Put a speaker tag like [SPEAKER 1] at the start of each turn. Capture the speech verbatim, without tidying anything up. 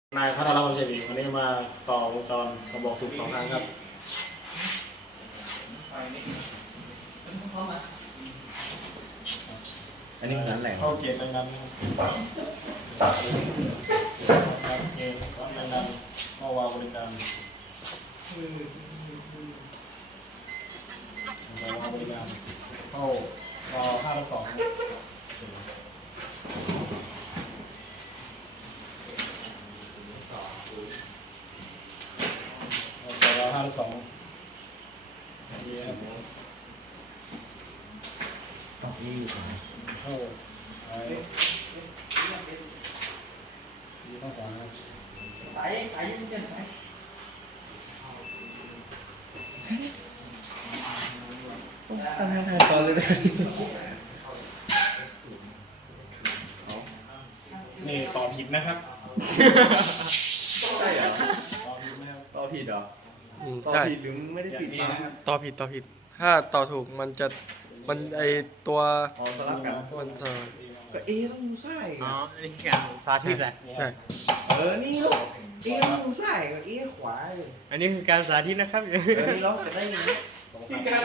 [SPEAKER 1] นายพัฒนาพรชัยดีวันนี้มาต่อวงจรกระบอกสูบสองทางครับ
[SPEAKER 2] อันนี้เหมือนแหล่ง
[SPEAKER 1] เข้าเกียร์ดังๆเกมร้อนดังๆเข้าวาล์วบริการวาล์วบริการเข้าวาล์วห้าสองวาล์วห้าสองนี่ครับ
[SPEAKER 2] ต้องที่อยู่ตรงไหน
[SPEAKER 1] เข้าไปดีข้างขวาครับ
[SPEAKER 3] ไปไปยุ่งเกินไป
[SPEAKER 2] อันนั้นถ่ายตอนเลยนะ
[SPEAKER 1] นี่ตอบผิดนะครับ
[SPEAKER 2] ใช่เหรอ
[SPEAKER 1] ตอบผิดนะครับ
[SPEAKER 2] ต่อผิดเหรอ
[SPEAKER 4] อืม
[SPEAKER 2] ต่อ
[SPEAKER 4] ใช่
[SPEAKER 2] ผิดหรือไม่ได้ปิด
[SPEAKER 1] อย่างนี้
[SPEAKER 2] มา
[SPEAKER 1] นะครับ
[SPEAKER 4] ต่อผิดต่อผิด ถ้าต่อถูกมันจะมันไอตัว
[SPEAKER 2] อ๋อสลับกัน
[SPEAKER 4] มันจะ
[SPEAKER 2] ก็เอต้องมูไส้
[SPEAKER 3] อ๋อนี่การสาธิตแหละ
[SPEAKER 4] ใช่
[SPEAKER 2] เออนี่ลูกเอต้องมูไส้ก็เอขวาเลย
[SPEAKER 3] อันนี้คือการสาธิตนะครับ
[SPEAKER 2] เออนี่เราจะได้ยังไง